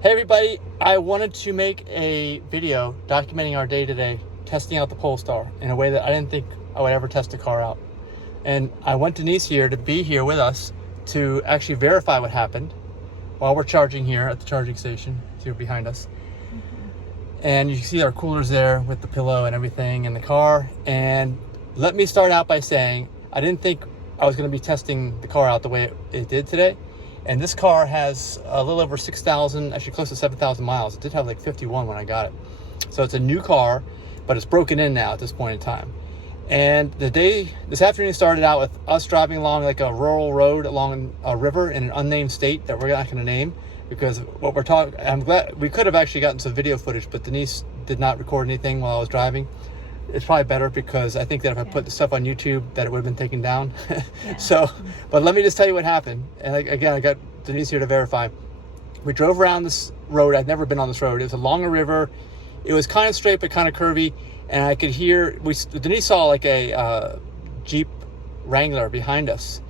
Hey everybody, I wanted to make a video documenting our day today, testing out the Polestar in a way that I didn't think I would ever test a car out. And I want Denise here to be here with us to actually verify what happened while we're charging here at the charging station here behind us. And you can see our coolers there with the pillow and everything in the car. And let me start out by saying, I didn't think I was going to be testing the car out the way it did today. And this car has a little over 6,000, actually close to 7,000 miles. It did have like 51 when I got it. So it's a new car, but it's broken in now at this point in time. And this afternoon started out with us driving along like a rural road along a river in an unnamed state that we're not going to name, because what we're talking, I'm glad we could have actually gotten some video footage, but Denise did not record anything while I was driving. It's probably better because I think that if I put the stuff on YouTube that it would have been taken down. So, but let me just tell you what happened. And again, I got Denise here to verify. We drove around this road. I'd never been on this road. It was along a river. It was kind of straight, but kind of curvy. And I could hear, Denise saw like a Jeep Wrangler behind us,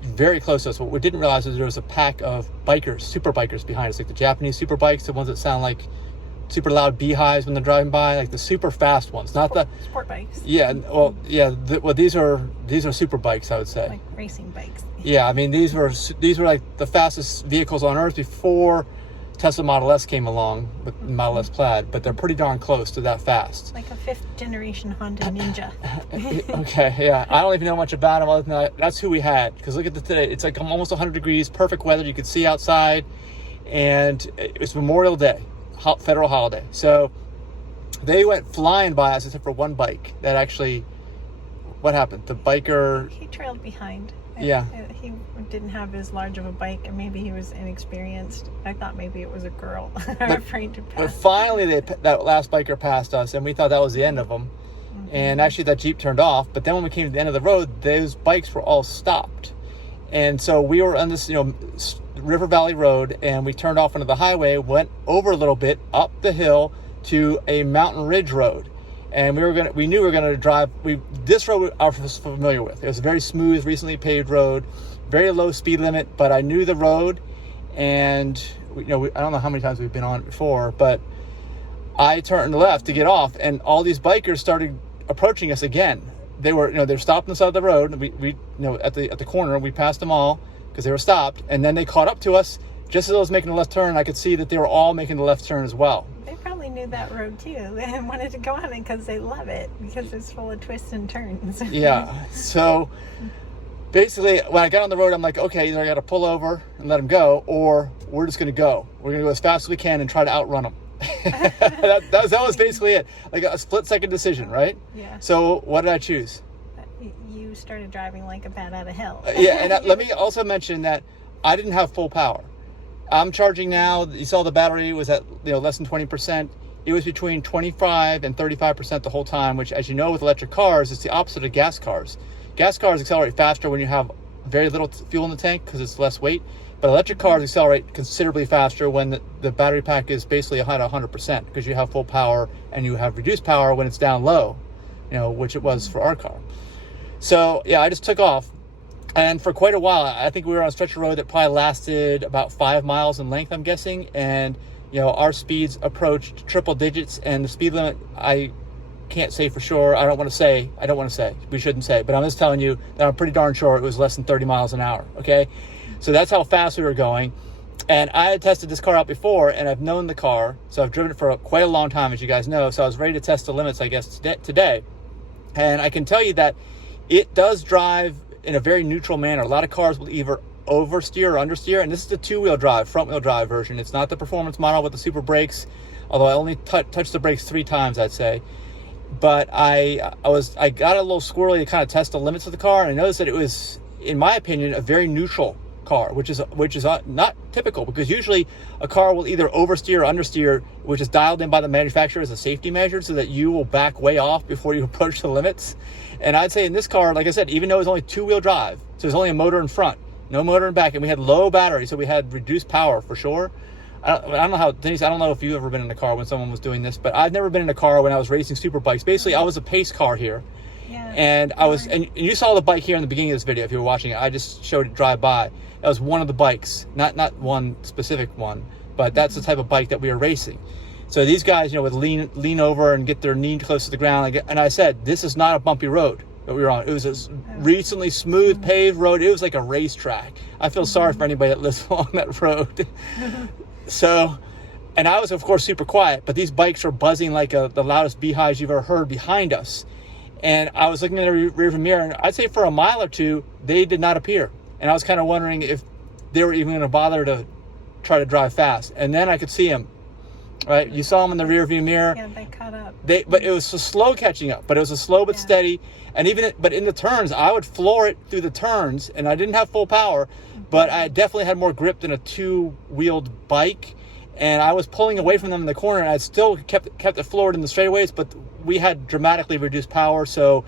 very close to us. What we didn't realize was there was a pack of bikers, super bikers behind us, like the Japanese super bikes, the ones that sound like super loud beehives when they're driving by, like the super fast ones, not the sport bikes. Yeah, well, yeah. Well, these are super bikes, I would say. Like racing bikes. Yeah, I mean these were like the fastest vehicles on earth before Tesla Model S came along with Model S Plaid, but they're pretty darn close to that fast. Like a 5th generation Honda Ninja. Okay, yeah. I don't even know much about them other than that's who we had. Because look at today. It's like almost 100 degrees, perfect weather. You could see outside, and it was Memorial Day. Federal holiday. So they went flying by us except for one bike that actually, what happened? The biker... He trailed behind. Yeah. He didn't have as large of a bike, and maybe he was inexperienced. I thought maybe it was a girl. Afraid to pass. But finally that last biker passed us, and we thought that was the end of them. And actually that Jeep turned off, but then when we came to the end of the road, those bikes were all stopped. And so we were on this, River Valley Road, and we turned off onto the highway, went over a little bit up the hill to a mountain ridge road, and we knew we were gonna drive. This road I was familiar with. It was a very smooth, recently paved road, very low speed limit, but I knew the road, and I don't know how many times we've been on it before, but I turned left to get off, and all these bikers started approaching us again. They were stopped on the side of the road. We at the corner, we passed them all because they were stopped, and then they caught up to us just as I was making the left turn. I could see that they were all making the left turn as well. They probably knew that road too. They wanted to go on it because they love it, because it's full of twists and turns. Yeah. So basically, when I got on the road, I'm like, okay, either I got to pull over and let them go, or we're just going to go. We're going to go as fast as we can and try to outrun them. that was basically it, like a split-second decision, right? Yeah. So what did I choose? You started driving like a bat out of hell. Yeah, and let me also mention that I didn't have full power. I'm charging now. You saw the battery was at less than 20%. It was between 25 and 35% the whole time, which, as you know, with electric cars, it's the opposite of gas cars. Gas cars accelerate faster when you have very little fuel in the tank because it's less weight. But electric cars accelerate considerably faster when the battery pack is basically at 100%, because you have full power and you have reduced power when it's down low, which it was for our car. So yeah, I just took off, and for quite a while, I think we were on a stretch of road that probably lasted about 5 miles in length, I'm guessing. And our speeds approached triple digits, and the speed limit, I can't say for sure. I don't want to say. We shouldn't say, but I'm just telling you that I'm pretty darn sure it was less than 30 miles an hour. Okay. So that's how fast we were going. And I had tested this car out before, and I've known the car. So I've driven it for quite a long time, as you guys know. So I was ready to test the limits, I guess, today. And I can tell you that it does drive in a very neutral manner. A lot of cars will either oversteer or understeer. And this is the two-wheel drive, front-wheel drive version. It's not the performance model with the super brakes, although I only touched the brakes 3 times, I'd say. but I got a little squirrely to kind of test the limits of the car, and I noticed that it was, in my opinion, a very neutral car, which is not typical, because usually a car will either oversteer or understeer, which is dialed in by the manufacturer as a safety measure so that you will back way off before you approach the limits. And I'd say in this car, like I said, even though it was only two-wheel drive, so there's only a motor in front, no motor in back, and we had low battery, so we had reduced power for sure. I don't know how, Denise, I don't know if you've ever been in a car when someone was doing this, but I've never been in a car when I was racing super bikes. Basically, I was a pace car here. Yeah. And I was, and you saw the bike here in the beginning of this video if you were watching it. I just showed it drive by. That was one of the bikes, not one specific one, but that's the type of bike that we were racing. So these guys, would lean over and get their knee close to the ground. And I said, this is not a bumpy road that we were on. It was a recently smooth paved road. It was like a racetrack. I feel sorry for anybody that lives along that road. So, and I was, of course, super quiet, but these bikes were buzzing like the loudest beehives you've ever heard behind us. And I was looking in the rearview mirror, and I'd say for a mile or two, they did not appear. And I was kind of wondering if they were even going to bother to try to drive fast. And then I could see them, right? You saw them in the rearview mirror. Yeah, they caught up. But it was a slow catching up, but it was a slow but steady. And but in the turns, I would floor it through the turns, and I didn't have full power, but I definitely had more grip than a two-wheeled bike. And I was pulling away from them in the corner, and I still kept it floored in the straightaways, but we had dramatically reduced power, so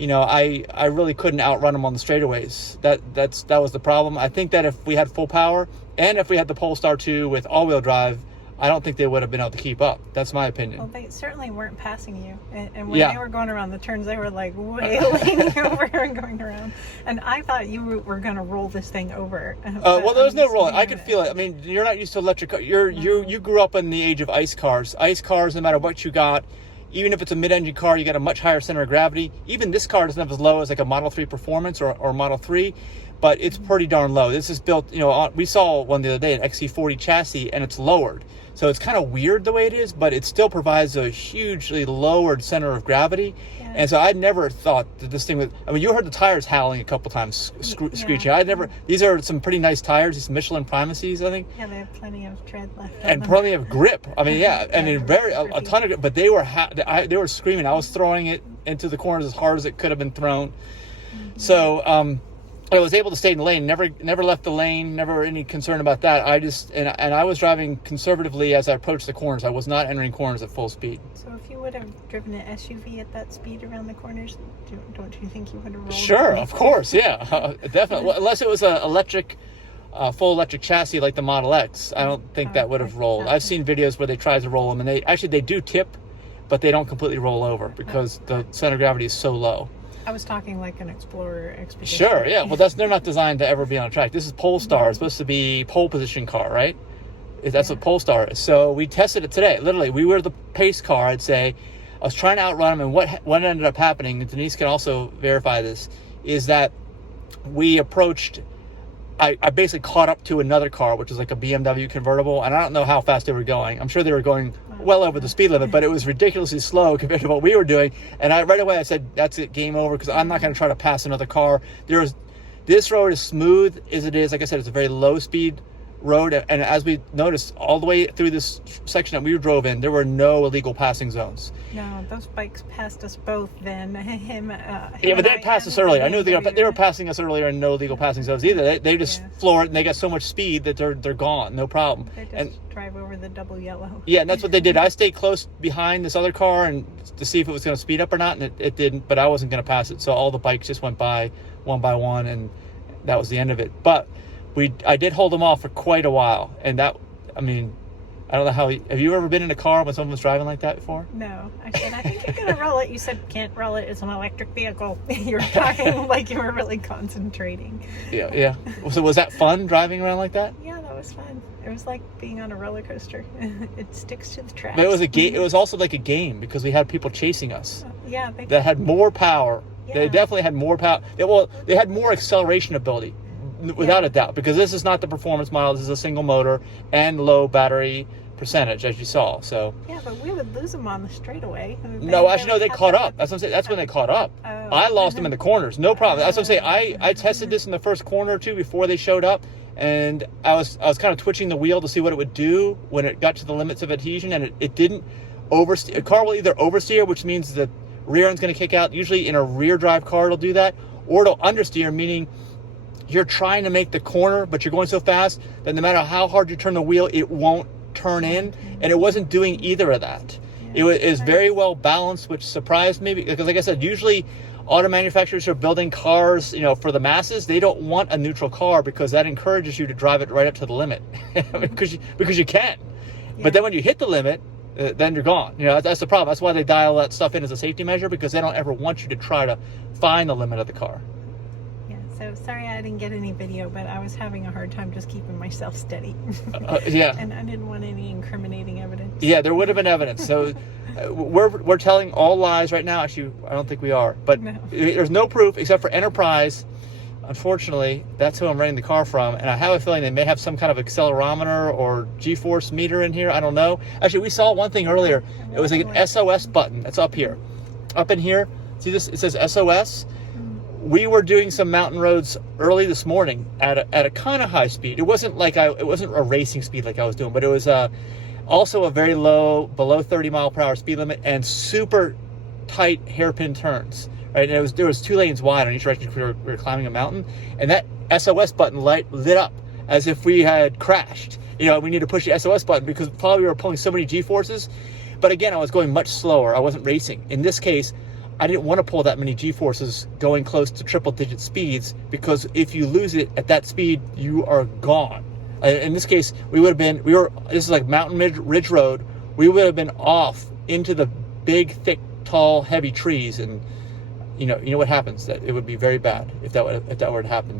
I really couldn't outrun them on the straightaways. That was the problem. I think that if we had full power, and if we had the Polestar 2 with all-wheel drive, I don't think they would have been able to keep up. That's my opinion. Well, they certainly weren't passing you. And when they were going around the turns, they were like way leaning over and going around. And I thought you were going to roll this thing over. Well, there was no rolling. I could feel it. I mean, you're not used to electric cars. You grew up in the age of ice cars. Ice cars, no matter what you got, even if it's a mid-engine car, you got a much higher center of gravity. Even this car doesn't have as low as like a Model 3 Performance or Model 3, but it's pretty darn low. This is built, we saw one the other day, an XC40 chassis, and it's lowered. So it's kind of weird the way it is, but it still provides a hugely lowered center of gravity. Yeah. And so I'd never thought that this thing would, you heard the tires howling a couple times, screeching. These are some pretty nice tires, these Michelin Primacies, I think. Yeah, they have plenty of tread left. And plenty of grip. A ton of grip, but they were screaming. I was throwing it into the corners as hard as it could have been thrown. Mm-hmm. So, I was able to stay in the lane, never left the lane, never any concern about that. I was driving conservatively as I approached the corners. I was not entering corners at full speed. So if you would have driven an SUV at that speed around the corners, don't you think you would have rolled? Sure, of course, yeah, definitely. Well, unless it was a full electric chassis like the Model X, I don't think that would have rolled. I've seen videos where they try to roll them, and they do tip, but they don't completely roll over because the center of gravity is so low. I was talking like an Explorer Expedition. Sure, yeah. Well, they're not designed to ever be on a track. This is Polestar. It's supposed to be pole position car, right? That's what Polestar is. So we tested it today. Literally, we were the pace car, I'd say. I was trying to outrun them, and what ended up happening, and Denise can also verify this, is that we approached... I basically caught up to another car, which was like a BMW convertible, and I don't know how fast they were going. I'm sure they were going well over the speed limit, but it was ridiculously slow compared to what we were doing. And right away I said, that's it, game over, because I'm not going to try to pass another car. This road is smooth as it is. Like I said, it's a very low speed road, and as we noticed all the way through this section that we drove in, there were no illegal passing zones. No, those bikes passed us both then. But they passed us earlier. I knew they were passing us earlier, and no illegal passing zones either. They just floor it, and they got so much speed that they're gone, no problem. They just drive over the double yellow. Yeah, and that's what they did. I stayed close behind this other car and to see if it was going to speed up or not, and it didn't. But I wasn't going to pass it, so all the bikes just went by one, and that was the end of it. But I did hold them off for quite a while, and I don't know how. Have you ever been in a car when someone was driving like that before? No. I said, I think you're going to roll it. You said, can't roll it. It's an electric vehicle. You're talking like you were really concentrating. Yeah. So was that fun driving around like that? Yeah, that was fun. It was like being on a roller coster. It sticks to the tracks. But it was also like a game because we had people chasing us. Yeah. That had more power. Yeah. They definitely had more power. They had more acceleration ability. Without a doubt, because this is not the performance model. This is a single motor and low battery percentage, as you saw. So yeah, but we would lose them on the straightaway. They caught up. That's what I'm saying. That's when they caught up. I lost them in the corners, no problem. That's what I'm saying. I tested this in the first corner or two before they showed up, and I was kind of twitching the wheel to see what it would do when it got to the limits of adhesion, and it didn't. oversteer. A car will either oversteer, which means the rear end's going to kick out. Usually in a rear drive car, it'll do that. Or it'll understeer, meaning you're trying to make the corner, but you're going so fast that no matter how hard you turn the wheel, it won't turn in. And it wasn't doing either of that. It was very well balanced, which surprised me because, like I said, usually auto manufacturers who are building cars, for the masses, they don't want a neutral car because that encourages you to drive it right up to the limit because you can. Yeah. But then when you hit the limit, then you're gone. That's the problem. That's why they dial that stuff in as a safety measure, because they don't ever want you to try to find the limit of the car. Yeah, so sorry I didn't get any video, but I was having a hard time just keeping myself steady. Yeah. And I didn't want any incriminating evidence. Yeah, there would have been evidence. So we're telling all lies right now. Actually, I don't think we are. But no. There's no proof except for Enterprise. Unfortunately, that's who I'm renting the car from, and I have a feeling they may have some kind of accelerometer or G-force meter in here. I don't know. Actually, we saw one thing earlier. It was like an SOS button. That's up here. Up in here. See this? It says SOS. We were doing some mountain roads early this morning at a kind of high speed. It wasn't it wasn't a racing speed like I was doing, but it was also a very low, below 30 mile per hour speed limit and super tight hairpin turns. Right, and there was 2 lanes wide on each direction because we were climbing a mountain, and that SOS button light lit up as if we had crashed. We need to push the SOS button because probably we were pulling so many G-forces. But again, I was going much slower. I wasn't racing. In this case, I didn't want to pull that many G-forces going close to triple-digit speeds, because if you lose it at that speed, you are gone. In this case, this is like Mountain Ridge Road. We would have been off into the big, thick, tall, heavy trees, and you know what happens. That it would be very bad if that were to happen.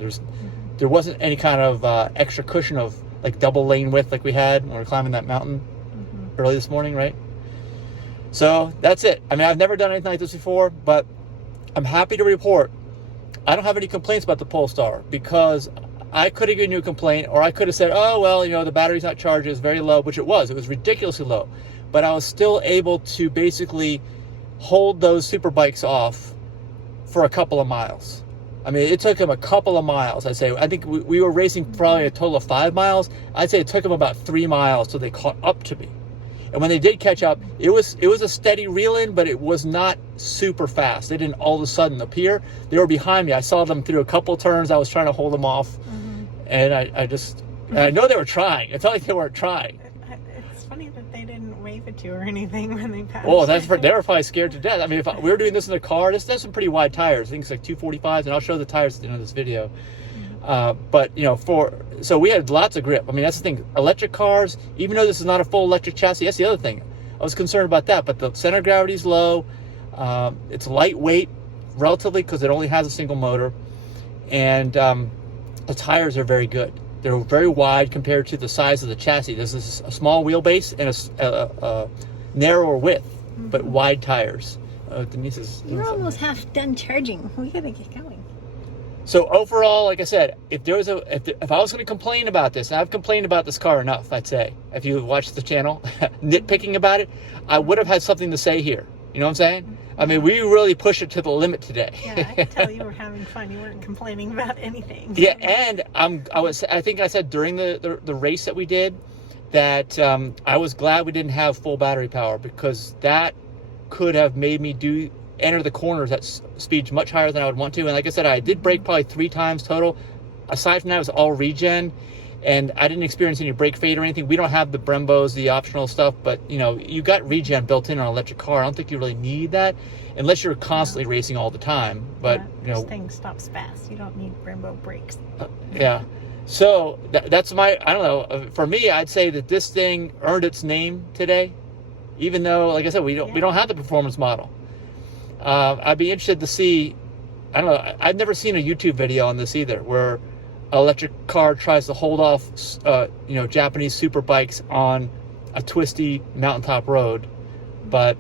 There wasn't any kind of extra cushion of like double lane width like we had when we were climbing that mountain early this morning, right? So that's it. I mean, I've never done anything like this before, but I'm happy to report I don't have any complaints about the Polestar, because I could have given you a complaint, or I could have said, oh well, the battery's not charged, it's very low, which it was ridiculously low, but I was still able to basically hold those super bikes off for a couple of miles. I mean, it took him a couple of miles, I'd say. I think we were racing probably a total of 5 miles. I'd say it took them about 3 miles till they caught up to me. And when they did catch up, it was a steady reel in, but it was not super fast. They didn't all of a sudden appear. They were behind me. I saw them through a couple turns. I was trying to hold them off. And I know they were trying. It felt like they weren't trying. It's funny that they didn't wave at you or anything when they passed. Oh, they were probably scared to death. I mean, if we were doing this in the car, this has some pretty wide tires. I think it's like 245s, and I'll show the tires at the end of this video. But so we had lots of grip. I mean, that's the thing. Electric cars, even though this is not a full electric chassis, that's the other thing. I was concerned about that, but the center of gravity is low. It's lightweight, relatively, because it only has a single motor, and the tires are very good. They're very wide compared to the size of the chassis. This is a small wheelbase and a narrower width, but wide tires. Denise You're almost half done charging. We gotta get going. So overall, like I said, if I was going to complain about this, and I've complained about this car enough, I'd say, if you watched the channel, nitpicking about it, I would have had something to say here. You know what I'm saying? I mean, we really pushed it to the limit today. Yeah, I could tell you were having fun. You weren't complaining about anything. Yeah, and I think I said during the race that we did that I was glad we didn't have full battery power, because that could have made me enter the corners at speeds much higher than I would want to. And like I said, I did brake probably 3 times total. Aside from that, it was all regen, and I didn't experience any brake fade or anything. We don't have the Brembos, the optional stuff, but you got regen built in on an electric car. I don't think you really need that unless you're constantly racing all the time. But this thing stops fast. You don't need Brembo brakes. Yeah. So that's I don't know. For me, I'd say that this thing earned its name today, even though, like I said, we don't have the performance model. I'd be interested to see, I don't know, I've never seen a YouTube video on this either, where an electric car tries to hold off, Japanese super bikes on a twisty mountaintop road. But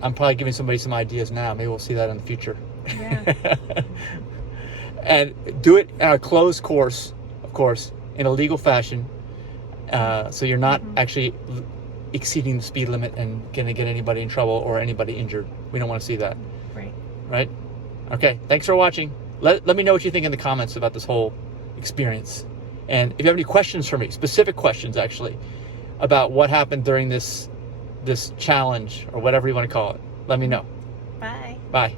I'm probably giving somebody some ideas now. Maybe we'll see that in the future. Yeah. And do it in a closed course, of course, in a legal fashion, so you're not actually exceeding the speed limit and going to get anybody in trouble or anybody injured. We don't want to see that. Right? Okay, thanks for watching. Let me know what you think in the comments about this whole experience. And if you have any questions for me, specific questions actually, about what happened during this this challenge or whatever you want to call it. Let me know. Bye. Bye.